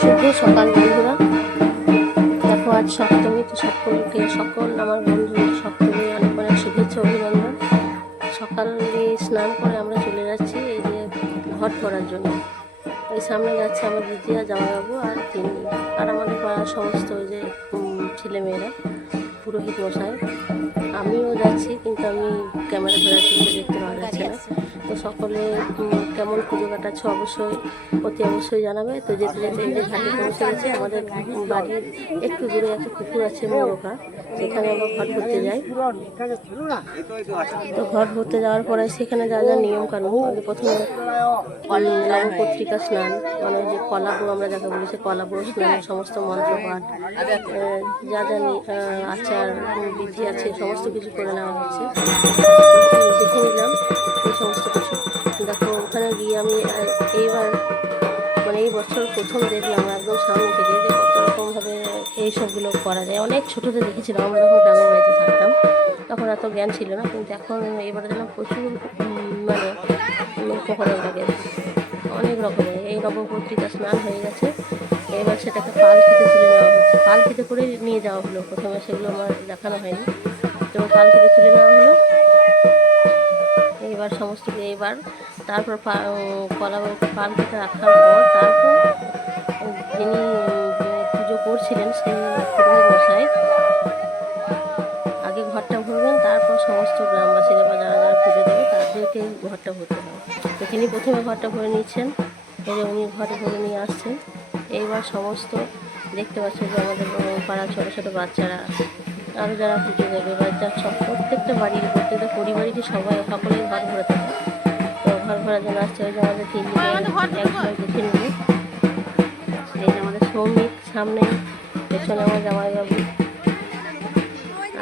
শুভ সকাল বন্ধুরা, দেখো আজ সপ্তমী। তো সকলকে সকল আমার বন্ধু সপ্তমী অনেক অনেক শুভেচ্ছা অভিনন্দন। সকালে স্নান করে আমরা চলে যাচ্ছি এই যে ঘট ভরার জন্য। ওই সামনে যাচ্ছে আমার দিদি আর জামাইবাবু আর তিনি আর আমাদের পাড়ার সমস্ত ওই যে ছেলেমেয়েরা, পুরোহিত মশাই। আমিও যাচ্ছি, কিন্তু আমি ক্যামেরা ধরে আছি বলে দেখতে পাওয়া যাচ্ছে না। তো সকলে কেমন পুজো কাটাচ্ছে অবশ্যই অতি অবশ্যই জানাবে। তো যেতে যেতে এই যে ঘাটে পৌঁছে গেছে। আমাদের বাড়ির একটু দূরে একটা পুকুর আছে মোরকা, সেখানে আমরা ঘট ভরতে যাই। তো ঘট ভরতে যাওয়ার পরে সেখানে যা যা নিয়ম কানুন, প্রথমে নবপত্রিকা স্নান, মানে ওই যে কলাবু আমরা যাকে বলি সে কলাবু স্নান, সমস্ত মন্ত্রপাঠ, যা যা আচার বিধি আছে সমস্ত কিছু করে নেওয়া হচ্ছে। দেখে নিলাম এই সমস্ত কিছু। দেখো ওখানে গিয়ে আমি এইবার মানে এই বছর প্রথম দেখলাম একদম সামনে থেকে যে কত রকমভাবে এইসবগুলো করা যায়। অনেক ছোটোতে দেখেছিলাম, আমরা যখন গ্রামের বাড়িতে থাকতাম তখন এত জ্ঞান ছিল না, কিন্তু এখন এবারে দেখলাম প্রচুর মানে উপকরণ লাগে অনেক রকমের। এই নবপত্রিকা স্নান হয়ে গেছে, এবার সেটাকে পালকিতে তুলে নেওয়া হচ্ছে। পালকিতে করে নিয়ে যাওয়া হলো, প্রথমে সেগুলো আমার দেখানো হয়নি। তো পালকিতে তুলে নেওয়া হলো এবার সমস্ত। এবার তারপর পালকিতে রাখার পর তারপর যিনি পুজো করছিলেন সেই পুরোহিত মশাই আগে ঘরটা ভরবেন, তারপর সমস্ত গ্রামবাসীরা বা যারা যারা পুজো দেবে তাদেরকে ঘরটা ভরতে হবে। তো তিনি প্রথমে ঘরটা ভরে নিচ্ছেন, এই যে উনি ঘরে ভরে নিয়ে আসছেন। এইবার সমস্ত দেখতে পাচ্ছেন যে আমাদের পাড়ার ছোটো ছোটো বাচ্চারা আরও যারা পুজো দেবে বা সব প্রত্যেকটা বাড়ির প্রত্যেকটা পরিবারেরই সবাই সকলেই ঘর ভরে থাকে। তো ঘর ভরার জন্য আসছে। ওই যে আমাদের তিন দিকে একবার দেখে নেব, এই যে আমাদের সৌমিক সামনে, পেছনে আমার জামাইবাবু,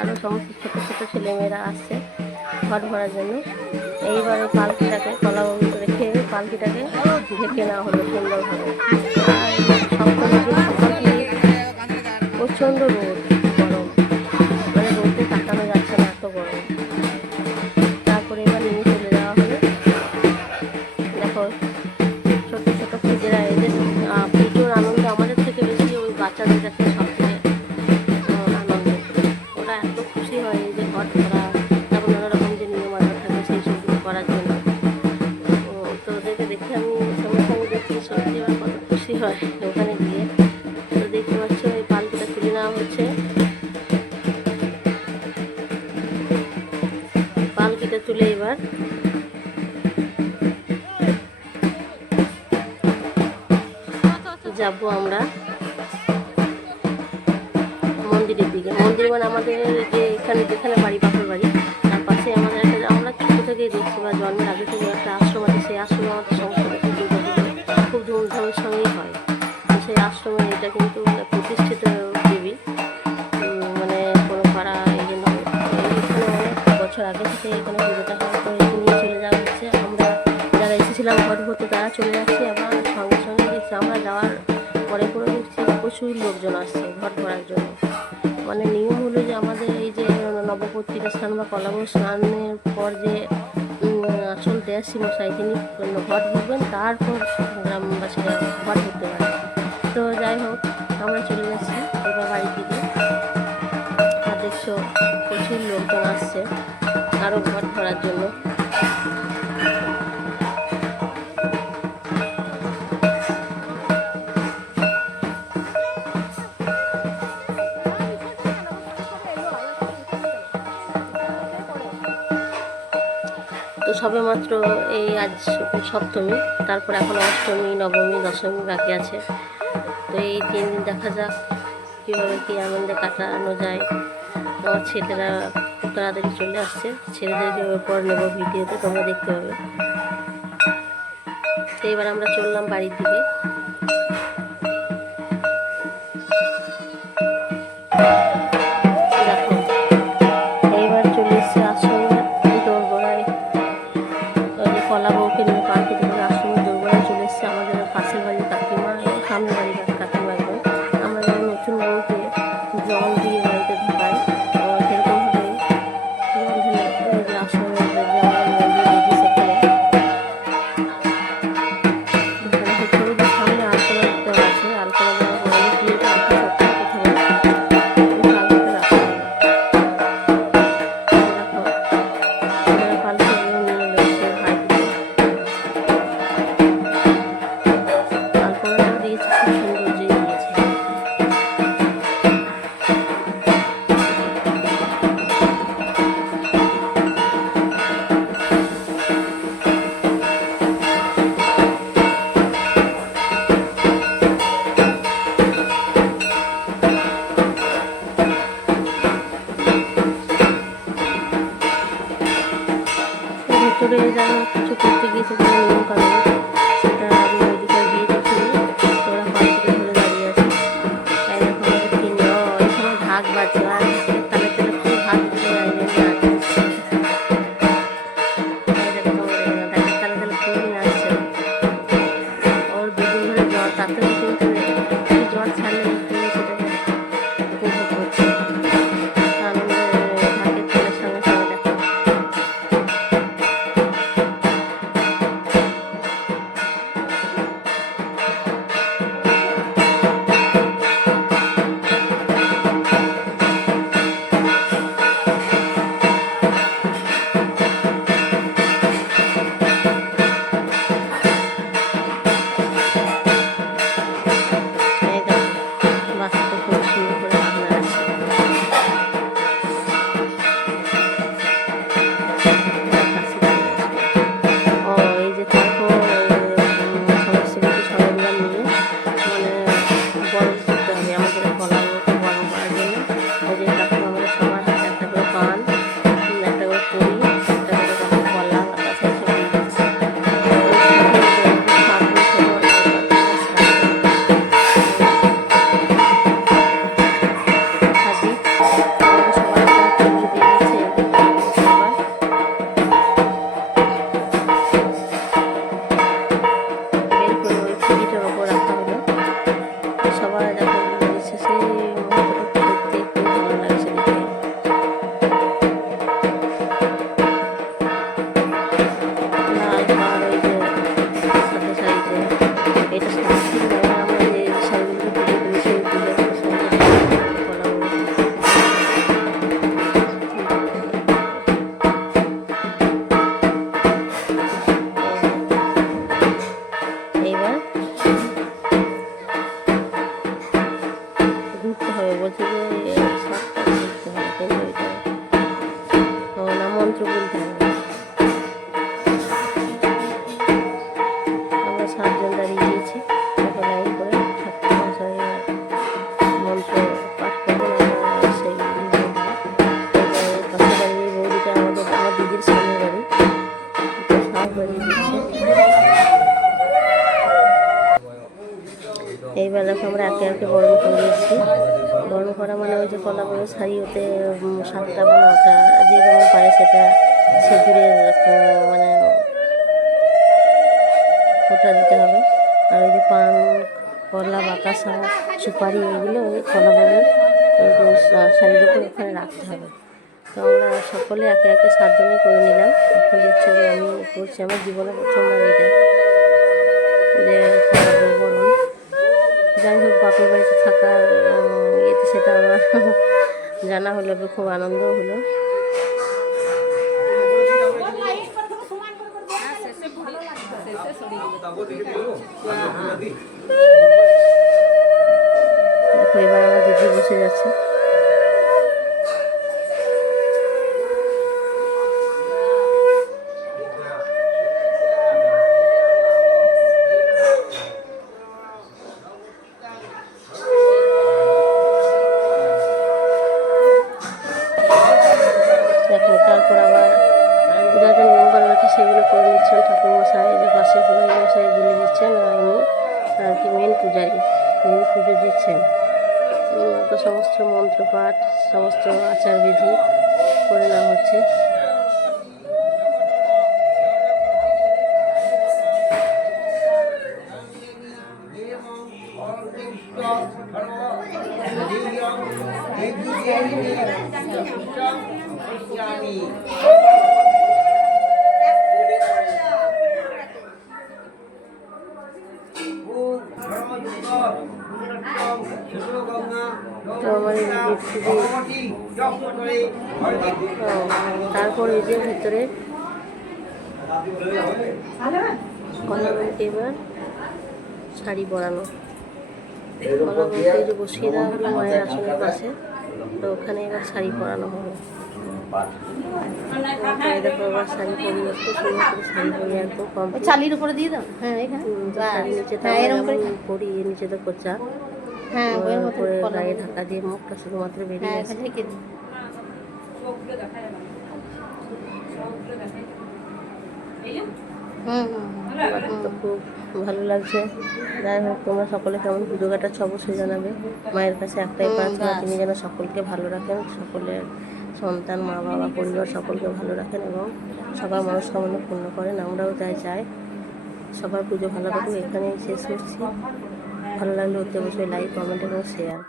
আরও সমস্ত ছোটো ছোটো ছেলেমেয়েরা আসছে ঘর ভরার জন্য। এইবারে পালকিটাকে কলাবাবু রেখে পালকিটাকে ঢেকে নেওয়া হলো সুন্দরভাবে। আর সপ্তমীর দিন সকাল থেকে প্রচণ্ড রোদ, গরম, মানে রোদে কাটানো যাচ্ছে না, এত গরম। তারপরে এবার নিয়ে চলে যাওয়া হলো। দেখো ছোটো ছোটো খুঁজেরা এদের পুজোর আনন্দ আমাদের থেকে বেশি ওই বাচ্চাদের কাছে সব থেকে আনন্দ। ওরা এত খুশি হয় এই যে ঘট ভরা, তারপর নানা রকম যে নিয়ম আচার থাকে সেই সবগুলো করার জন্য। তো ওদেরকে দেখে আমি সঙ্গে সঙ্গে দেখি সত্যি এবার কত খুশি হয় ওখানে গিয়ে। তো দেখতে পাচ্ছ এই পালকিটা তুলে নেওয়া হচ্ছে। পালকিটা তুলে এবার যাবো আমরা মন্দিরের দিকে। মন্দির মানে আমাদের যে এখানে যেখানে বাড়ি, বাপের বাড়ি, তার পাশে আমাদের একটা, আমরা ছোটো থেকেই দেখছি বা জন্মের আগে থেকে একটা আশ্রম আছে। সেই আশ্রমে আমাদের সমস্ত কিছু দুর্গা পুজো খুব ধুমধামের সঙ্গেই হয়। তো সেই আশ্রমে এটা কিন্তু প্রতিষ্ঠিত দেবী, মানে কোনো পাড়া এই জন্য এখানে অনেক বছর আগে থেকে এখানে পুজোটা হয়। তো এখানে নিয়ে চলে যাওয়া হচ্ছে। আমরা যারা এসেছিলাম ঘট ভরতে তারা চলে যাচ্ছি, আবার সঙ্গে সঙ্গে দেখছি আমরা যাওয়ার পরে করে দেখছি প্রচুর লোকজন আসছে ঘট ভরার জন্য। মানে নিয়ম হলো যে আমাদের এই যে নবপত্রিকা স্নান বা কলাবু স্নানের পর যে আসল দেশি মশাই তিনি ঘট ভরবেন, তারপর গ্রামবাসীরা ঘট ভরতে পারে। তো যাই হোক আমরা চলে যাচ্ছি এবার বাড়ির দিকে। আর দেখছো প্রচুর লোকজন আসছে আরও ঘট ভরার জন্য। তো সবে মাত্র এই আজ সপ্তমী, তারপর এখন অষ্টমী, নবমী, দশমী বাকি আছে। তো এই 3 দিন দেখা যাক কীভাবে কী আনন্দে কাটানো যায়। আমার ছেলেরা খুব তাড়াতাড়ি চলে আসছে, ছেলেদেরকে পর নেবো ভিডিওতে, তোমরা দেখতে পাবে। তো এবার আমরা চললাম বাড়ির দিকে। দেখো এইবার চলে এসছে আশ্রমে দোরগোড়ায়, কলা বউকে নিয়ে পালকিতে করে আশ্রমে দোরগোড়ায় চলে এসছে আমাদের পাশের বাড়ির কাকিমা এবং সামনের বাড়ির কাকিমা একদম। আমরা যেমন নতুন বউকে জল দিয়ে বাড়িতে ঢোকাই, সেরকমভাবে জল ঢেলে যে আশ্রমে যে আমাদের মন্দির দেখি সেখানে ঢোকানো হচ্ছিল। এইবার দেখো আমরা একে একে বরণ করে নিচ্ছি। বরণ করা মানে ওই যে কলা বড় শাড়ি, ওতে 7টা বা 9টা যে যেমন পারে সেটা সিঁদুরের মানে ফোঁটা দিতে হবে। আর ওই যে পান, কলা, বাতাসা, সুপারি এগুলো ওই কলা বড়ের ওই যে শাড়ির ওপর ওখানে রাখতে হবে। তো আমরা সকলে একে একে 7 জনই করে নিলাম। এখন দেখছি যে আমি করছি, আমার জীবনে প্রথমবার এটা যে কলা বরণ। যাই হোক, বাপের বাড়িতে থাকার ইয়েতে সেটা আমার জানা হলো, খুব আনন্দও হলো। দেখো এবার আমার দিদি বসে যাচ্ছে। দেখো তারপর আবার যা যা নিয়মকানুন আছে সেগুলো করে নিচ্ছেন ঠাকুরমশাই, যে পাশে পুজোরি মশাই বলে দিচ্ছেন, আর ইনি আর কি মেন পূজারি, যিনি পুজো দিচ্ছেন। তো সমস্ত মন্ত্রপাঠ, সমস্ত আচারবিধি করে নেওয়া হচ্ছে। তো আমার তারপর এই যে ভিতরে কলা বলতে এবার শাড়ি পরানো। কলা বলতে এই যে বসিয়ে দেওয়া হলো মায়ের আসনের পাশে, তো ওখানে এবার শাড়ি পরানো হবে। দেখো এবার শাড়ি পরিয়ে একটু সুন্দর করে শাড়ি পরিয়ে একদম কমপ্লিট। চালির উপরে দিয়ে দাও। হ্যাঁ এখানে শাড়ি নিচে পরি, নিচে তো কোচা করে গায়ে ঢাকা দিয়ে মুখটা শুধুমাত্র বেরিয়ে আসে। তো খুব ভালো লাগছে। যাই হোক, তোমরা সকলে কেমন পুজো কাটাচ্ছ অবশ্যই জানাবে। মায়ের কাছে একটাই প্রার্থনা, তিনি যেন সকলকে ভালো রাখেন, সকলের সন্তান, মা বাবা, পরিবার সকলকে ভালো রাখেন এবং সবার মনস্কামনা পূর্ণ করেন। আমরাও তাই চাই সবার পুজো ভালো কাটুক। এখানেই শেষ করছি। ভালো লাগলে অতি অবশ্যই লাইক, কমেন্ট এবং শেয়ার।